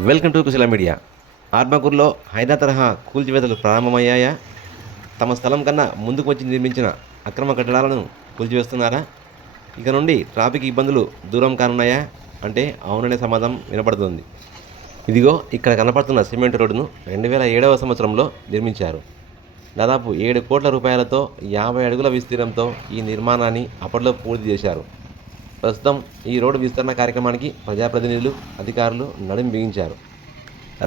Welcome to Kushala media. ఆర్మగూర్లో HYDRAA తరహా కూల్చివేతలు ప్రారంభమయ్యాయా? తమ స్థలం కన్నా ముందుకు వచ్చి నిర్మించిన అక్రమ కట్టడాలను కూల్చివేస్తున్నారా? ఇక నుండి ట్రాఫిక్ ఇబ్బందులు దూరం కానున్నాయా? అంటే అవుననే సమాధానం వినపడుతుంది. ఇదిగో ఇక్కడ కనపడుతున్న సిమెంట్ రోడ్డును రెండు వేల ఏడవ సంవత్సరంలో నిర్మించారు. దాదాపు ఏడు కోట్ల రూపాయలతో యాభై అడుగుల విస్తీర్ణంతో ఈ నిర్మాణాన్ని అప్పట్లో పూర్తి చేశారు. ప్రస్తుతం ఈ రోడ్డు విస్తరణ కార్యక్రమానికి ప్రజాప్రతినిధులు అధికారులు నడుం బిగించారు.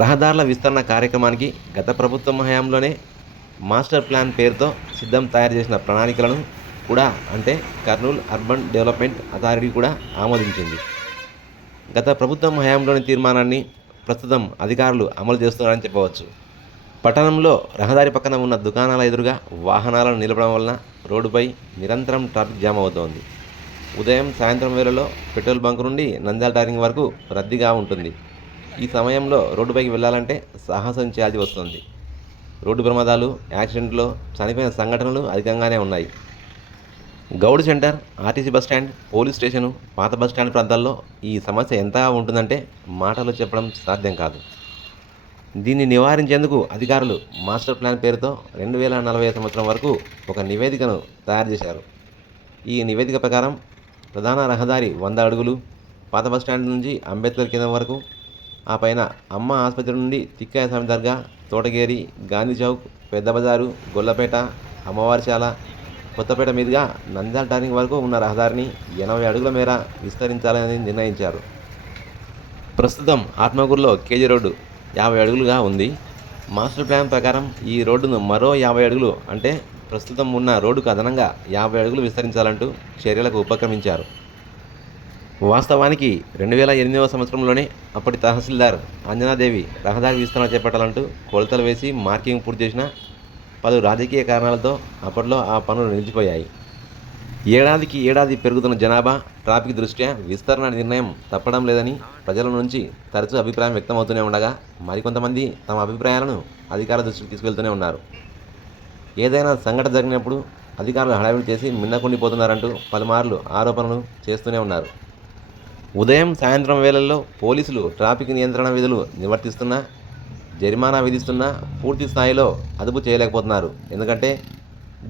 రహదారుల విస్తరణ కార్యక్రమానికి గత ప్రభుత్వం హయాంలోనే మాస్టర్ ప్లాన్ పేరుతో సిద్ధం తయారు చేసిన ప్రణాళికలను కూడా అంటే కర్నూలు అర్బన్ డెవలప్మెంట్ అథారిటీ కూడా ఆమోదించింది. గత ప్రభుత్వం హయాంలోని తీర్మానాన్ని ప్రస్తుతం అధికారులు అమలు చేస్తున్నారని చెప్పవచ్చు. పట్టణంలో రహదారి పక్కన ఉన్న దుకాణాల ఎదురుగా వాహనాలను నిలపడం వలన రోడ్డుపై నిరంతరం ట్రాఫిక్ జామ్ అవుతోంది. ఉదయం సాయంత్రం వేళలో పెట్రోల్ బంక్ నుండి నంద్యాల టారింగ్ వరకు రద్దీగా ఉంటుంది. ఈ సమయంలో రోడ్డుపైకి వెళ్ళాలంటే సాహసం చేయాల్సి వస్తుంది. రోడ్డు ప్రమాదాలు యాక్సిడెంట్లో చనిపోయిన సంఘటనలు అధికంగానే ఉన్నాయి. Goud centre RTC bus stand police station పాత బస్ స్టాండ్ ప్రాంతాల్లో ఈ సమస్య ఎంతగా ఉంటుందంటే మాటలు చెప్పడం సాధ్యం కాదు. దీన్ని నివారించేందుకు అధికారులు మాస్టర్ ప్లాన్ పేరుతో రెండు వేల నలభై సంవత్సరం వరకు ఒక నివేదికను తయారు చేశారు. ఈ నివేదిక ప్రకారం ప్రధాన రహదారి వంద అడుగులు పాత బస్ స్టాండ్ నుంచి అంబేద్కర్ కేంద్రం వరకు ఆ పైన అమ్మ ఆసుపత్రి నుండి తిక్కాయస్వామి దర్గా తోటగేరి గాంధీ చౌక్ పెద్ద బజారు గొల్లపేట అమ్మవారిశాల కొత్తపేట మీదుగా నంద్యాల టర్నింగ్ వరకు ఉన్న రహదారిని ఎనభై అడుగుల మేర విస్తరించాలని నిర్ణయించారు. ప్రస్తుతం ఆత్మకూరులో కేజీ రోడ్డు యాభై అడుగులుగా ఉంది. మాస్టర్ ప్లాన్ ప్రకారం ఈ రోడ్డును మరో యాభై అడుగులు అంటే ప్రస్తుతం ఉన్న రోడ్డుకు అదనంగా యాభై అడుగులు విస్తరించాలంటూ చర్యలకు ఉపక్రమించారు. వాస్తవానికి రెండు వేల ఎనిమిదవ సంవత్సరంలోనే అప్పటి తహసీల్దార్ అంజనాదేవి రహదారి విస్తరణ చేపట్టాలంటూ కొలతలు వేసి మార్కింగ్ పూర్తి చేసిన పలు రాజకీయ కారణాలతో అప్పట్లో ఆ పనులు నిలిచిపోయాయి. ఏడాదికి ఏడాది పెరుగుతున్న జనాభా ట్రాఫిక్ దృష్ట్యా విస్తరణ నిర్ణయం తప్పడం లేదని ప్రజల నుంచి తరచూ అభిప్రాయం వ్యక్తమవుతూనే ఉండగా మరికొంతమంది తమ అభిప్రాయాలను అధికార దృష్టికి తీసుకెళ్తూనే ఉన్నారు. ఏదైనా సంఘటన జరిగినప్పుడు అధికారులు హడావిడి చేసి మిన్నకుండిపోతున్నారంటూ పలుమార్లు ఆరోపణలు చేస్తూనే ఉన్నారు. ఉదయం సాయంత్రం వేళల్లో పోలీసులు ట్రాఫిక్ నియంత్రణ విధులు నిర్వర్తిస్తున్నా జరిమానా విధిస్తున్నా పూర్తి స్థాయిలో అదుపు చేయలేకపోతున్నారు. ఎందుకంటే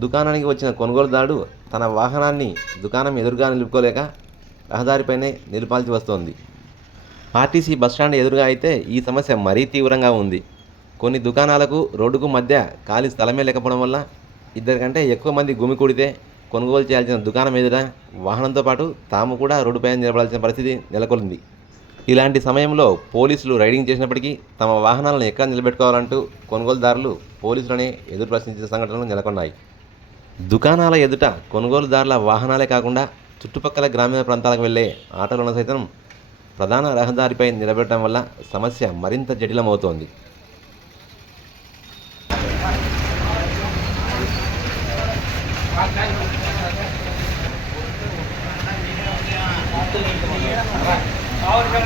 దుకాణానికి వచ్చిన కొనుగోలుదారుడు తన వాహనాన్ని దుకాణం ఎదురుగా నిలుపుకోలేక రహదారిపైనే నిలిపాల్సి వస్తోంది. ఆర్టీసీ బస్టాండ్ ఎదురుగా అయితే ఈ సమస్య మరీ తీవ్రంగా ఉంది. కొన్ని దుకాణాలకు రోడ్డుకు మధ్య ఖాళీ స్థలమే లేకపోవడం వల్ల ఇద్దరికంటే ఎక్కువ మంది గుమికూడితే కొనుగోలు చేయాల్సిన దుకాణం ఎదుట వాహనంతో పాటు తాము కూడా రోడ్డుపైన నిలబడాల్సిన పరిస్థితి నెలకొంది. ఇలాంటి సమయంలో పోలీసులు రైడింగ్ చేసినప్పటికీ తమ వాహనాలను ఎక్కడ నిలబెట్టుకోవాలంటూ కొనుగోలుదారులు పోలీసులనే ఎదురు ప్రశ్నించిన సంఘటనలు నెలకొన్నాయి. దుకాణాల ఎదుట కొనుగోలుదారుల వాహనాలే కాకుండా చుట్టుపక్కల గ్రామీణ ప్రాంతాలకు వెళ్ళే ఆటోలను సైతం ప్రధాన రహదారిపై నిలబెట్టడం వల్ల సమస్య మరింత జటిలమవుతోంది. அவருக்கு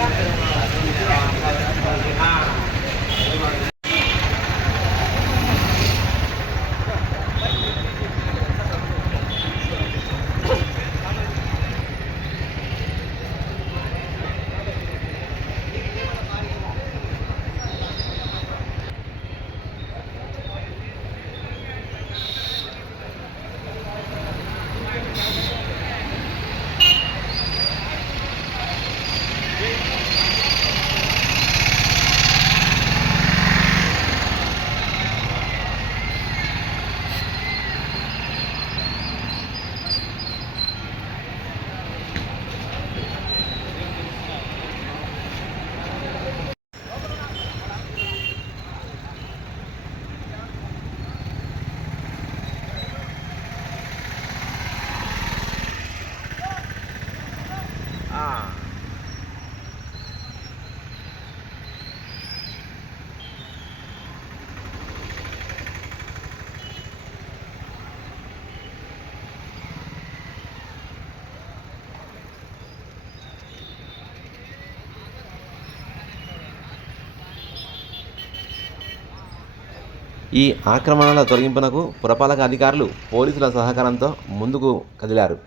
ఈ ఆక్రమణల తొలగింపునకు పురపాలక అధికారులు పోలీసుల సహకారంతో ముందుకు కదిలారు.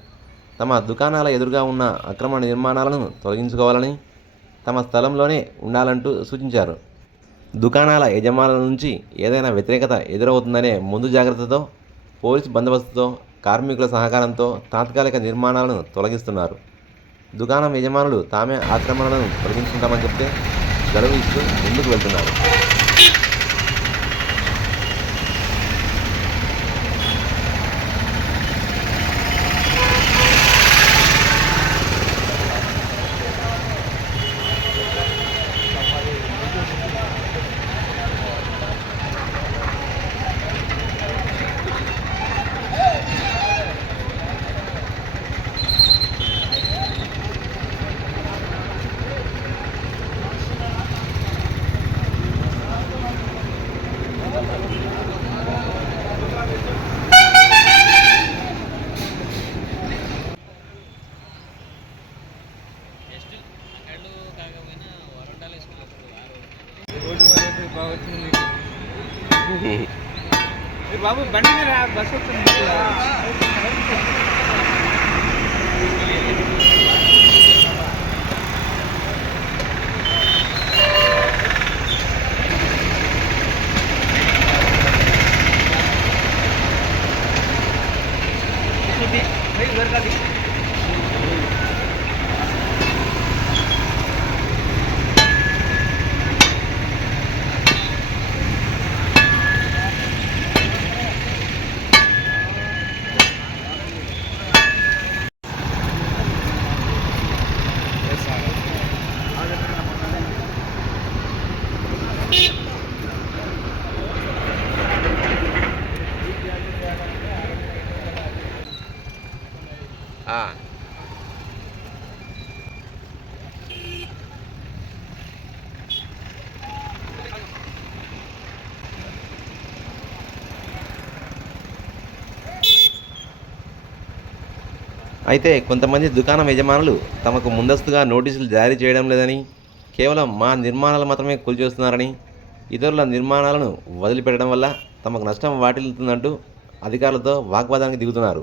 తమ దుకాణాల ఎదురుగా ఉన్న అక్రమ నిర్మాణాలను తొలగించుకోవాలని తమ స్థలంలోనే ఉండాలంటూ సూచించారు. దుకాణాల యజమానుల నుంచి ఏదైనా వ్యతిరేకత ఎదురవుతుందనే ముందు జాగ్రత్తతో పోలీసు బందోబస్తుతో కార్మికుల సహకారంతో తాత్కాలిక నిర్మాణాలను తొలగిస్తున్నారు. దుకాణం యజమానులు తామే ఆక్రమణలను తొలగించుకుంటామని చెప్తే గడువు ఇస్తూ ముందుకు వెళ్తున్నారు. 場所って。అయితే కొంతమంది దుకాణం యజమానులు తమకు ముందస్తుగా నోటీసులు జారీ చేయడం లేదని కేవలం మా నిర్మాణాలు మాత్రమే కూల్చేస్తున్నారని ఇతరుల నిర్మాణాలను వదిలిపెట్టడం వల్ల తమకు నష్టం వాటిల్లుతుందంటూ అధికారులతో వాగ్వాదానికి దిగుతున్నారు.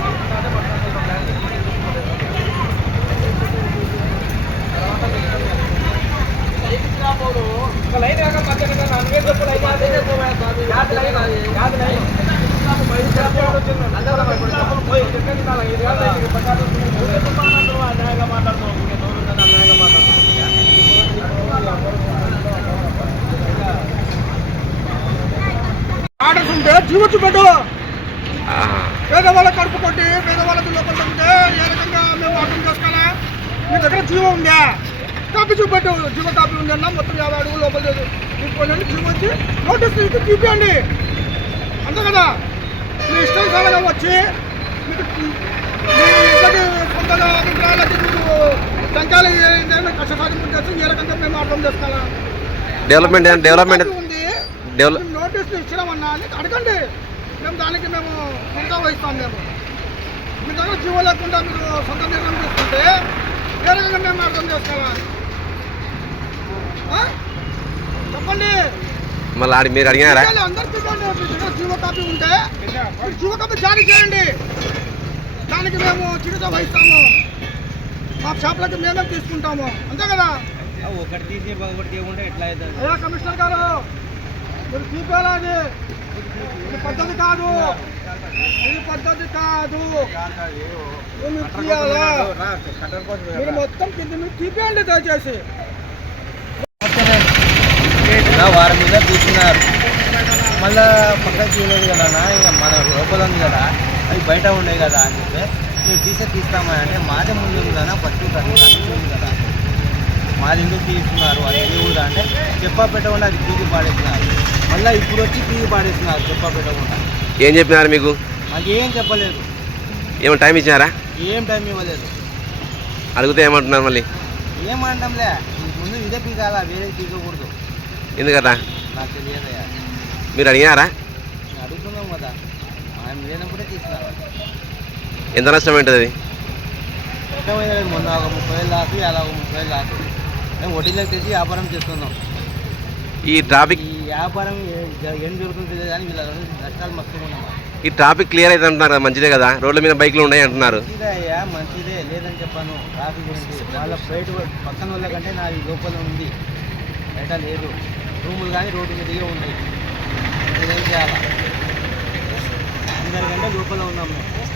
జీవచ్చు పెట్టు పేదవాళ్ళ కడుపు కొట్టి పేదవాళ్ళకి లోపల ఉంటే ఏ రకంగా మేము అర్థం చేసుకోవాలా? మీ దగ్గర జీవో ఉందా? కాపీ చూపెట్టు. జీవో కాపీ ఉందన్నా మొత్తం యాభై అడుగులు లోపల తీసుకోండి జీవో వచ్చి నోటీస్ ఇచ్చి చూపించండి అంతే కదా? మీ ఇష్టానుసారంగా వచ్చి మీకు సొంతగా అభిప్రాయాలకి మీకు టంకాలు కష్టసాధ్యం చేసి ఏ రకంగా మేము అర్థం చేసుకోవాలా? డెవలప్మెంట్ డెవలప్మెంట్ డెవలప్ నోటీసులు ఇచ్చినామన్నా అడగండి. మేము దానికి మేము ఇంకా వహిస్తాం మేము. మీ దగ్గర జీవో లేకుండా మీరు సొంత నిర్ణయం తీసుకుంటే ఏ రకంగా మేము అర్థం చేసుకోవాలి? చెప్పండి. మళ్ళీ మీరు అడిగినారా? అందరికీ ఇవ్వండి. మీ దగ్గర జీవో కాపీ ఉంటే జీవో కాపీ జారీ చేయండి. దానికి మేము చిరుత వహిస్తాము. మా షాప్లకి మేమే తీసుకుంటాము. అంతే కదా? ఒకటి తీసి ఒకటి తీయకుండా ఎట్లా అవుతుంది? కమిషనర్ గారు మీరు తీపేలా అది ఇది పద్ధతి కాదు. ఇది పద్ధతి కాదు. మీరు తీయాలా? మీరు మొత్తం కింద మీరు తీపేయండి దయచేసి. వారి మీద కూర్చున్నారు మళ్ళా పక్కకి తీయలేదు కదా ఇక మన లోపల ఉంది కదా. అవి బయట ఉండే కదా అని చెప్పి మీరు తీసే తీస్తామా అంటే మాదే ముందు ఉంది కదా ఫస్ట్ కనెక్షన్ ఉంది కదా. మాది ఎందుకు తీస్తున్నారు? అది తీయకూడదా అంటే చెప్పా పెట్టకుండా అది తీగి పాడేస్తున్నారు. మళ్ళీ ఇప్పుడు వచ్చి తీగి పాడేస్తున్నారు చెప్పా పెట్టకుండా ఏం చెప్పినారు మీకు? మాకు ఏం చెప్పలేదు. ఏమైనా టైం ఇచ్చినారా? ఏం టైం ఇవ్వలేదు. అడిగితే ఏమంటున్నారు మళ్ళీ? ఏమంటాంలే ముందు ఇదే పీకాలా వేరే పీకకూడదు ఎందుకదా నాకు తెలియదయ్యా. మీరు అడిగినారా? నేను అడుగుతున్నాం కదా ఆయన లేనప్పుడే తీసినారు ఎంత నష్టం ఏంటది అది? ఇష్టమైన మొన్న ఒక ముప్పై వేలు దాకు అలా ఒక ముప్పై వేలు దాకు. మేము వడ్డీలోకి తెచ్చి వ్యాపారం చేస్తున్నాం. ఈ ట్రాఫిక్ వ్యాపారం ఏ- జరుగుతుందో కానీ వీళ్ళ నష్టాలు మస్తు ఉన్నాం ఈ ట్రాఫిక్ క్లియర్ అయితే అంటున్నారు కదా మంచిదే కదా? రోడ్ల మీద బైక్లు ఉన్నాయి అంటున్నారు. మంచిదే అయ్యా మంచిదే. లేదని చెప్పాను ట్రాఫిక్ గురించి. వాళ్ళ బయట పక్కన వాళ్ళ కంటే నాది లోపల ఉంది. బయట లేదు. రూములు కానీ రోడ్డు మీదగే ఉన్నాయి. నేనేం చేయాలా? అందరికంటే లోపల ఉన్నాం మేము.